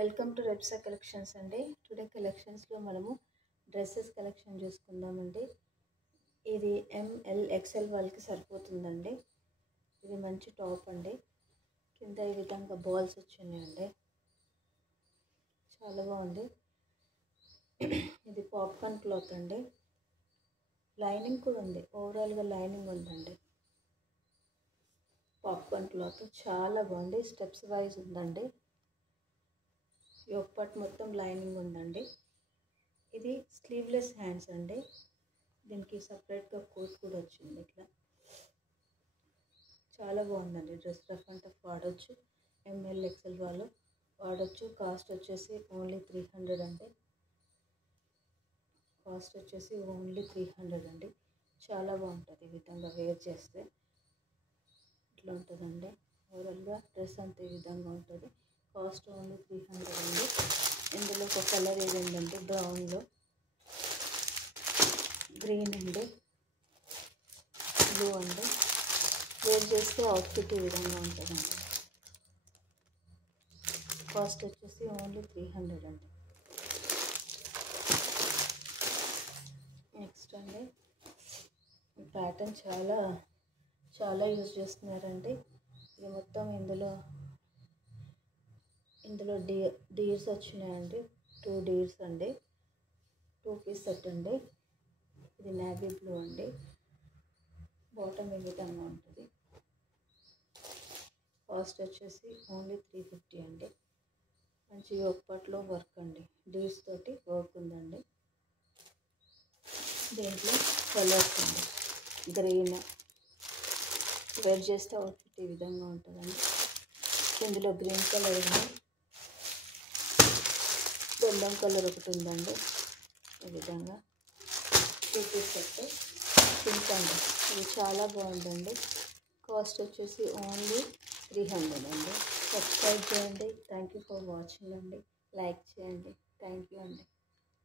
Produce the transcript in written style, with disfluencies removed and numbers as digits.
Welcome to రెప్సా collections అండి. Today కలెక్షన్స్లో మనము డ్రెస్సెస్ కలెక్షన్ చూసుకుందామండి. ఇది ఎంఎల్ ఎక్స్ఎల్ వాళ్ళకి సరిపోతుందండి. ఇది మంచి టాప్ అండి. కింద ఈ విధంగా బాల్స్ వచ్చినాయండి, చాలా బాగుంది. ఇది పాప్కార్న్ క్లాత్ అండి. లైనింగ్ కూడా ఉంది, ఓవరాల్గా లైనింగ్ ఉందండి. పాప్కార్న్ క్లాత్ చాలా బాగుంది. స్టెప్స్ వైజ్ ఉందండి. యోక్ పార్ట్ మొత్తం లైనింగ్ ఉందండి. ఇది స్లీవ్లెస్ హ్యాండ్స్ అండి. దీనికి సపరేట్గా కోట్ కూడా వచ్చింది. ఇట్లా చాలా బాగుందండి. డ్రెస్ రఫ్ అండ్ టఫ్ వాడచ్చు, ఎంఎల్ ఎక్స్ఎల్ వాళ్ళు వాడచ్చు. కాస్ట్ వచ్చేసి ఓన్లీ 300 అండి. కాస్ట్ వచ్చేసి ఓన్లీ 300 అండి. చాలా బాగుంటుంది. ఈ విధంగా వేర్ చేస్తే ఇట్లా ఉంటుందండి. ఓవరాల్గా డ్రెస్ అంతా ఈ విధంగా ఉంటుంది. కాస్ట్ ఓన్లీ 300 అండి. ఇందులో ఒక కలర్ ఏది ఉందండి, బ్రౌన్లో, గ్రీన్ అండి, బ్లూ అండి. వేర్ చేస్తే అవుట్ఫిట్ ఈ విధంగా ఉంటుందండి. కాస్ట్ వచ్చేసి ఓన్లీ 300 అండి. నెక్స్ట్ అండి, ఈ ప్యాటర్న్ చాలా యూజ్ చేస్తున్నారండి. ఇది మొత్తం ఇందులో డీర్స్ వచ్చినాయండి. 2 డీర్స్ అండి. 2 పీస్ సెట్ అండి. ఇది నేవీ బ్లూ అండి. బాటమ్ ఈ విధంగా ఉంటుంది. కాస్ట్ వచ్చేసి ఓన్లీ 350 అండి. మంచి యోక్ పార్ట్లో వర్క్ అండి. డీర్స్ తోటి వర్క్ ఉందండి. దీంట్లో కలర్స్ అండి. గ్రీన్ వేర్ చేస్తే అవుట్ఫిట్ ఈ విధంగా ఉంటుందండి. ఇందులో గ్రీన్ కలర్ ఉంది, బెల్లం కలర్ ఒకటి ఉందండి. ఈ విధంగా 2 పీస్ సెట్ పింక్ అండి. ఇది చాలా బాగుందండి. కాస్ట్ వచ్చేసి ఓన్లీ 300 అండి. సబ్స్క్రైబ్ చేయండి. థ్యాంక్ యూ ఫర్ వాచింగ్ అండి. లైక్ చేయండి. థ్యాంక్ యూ అండి.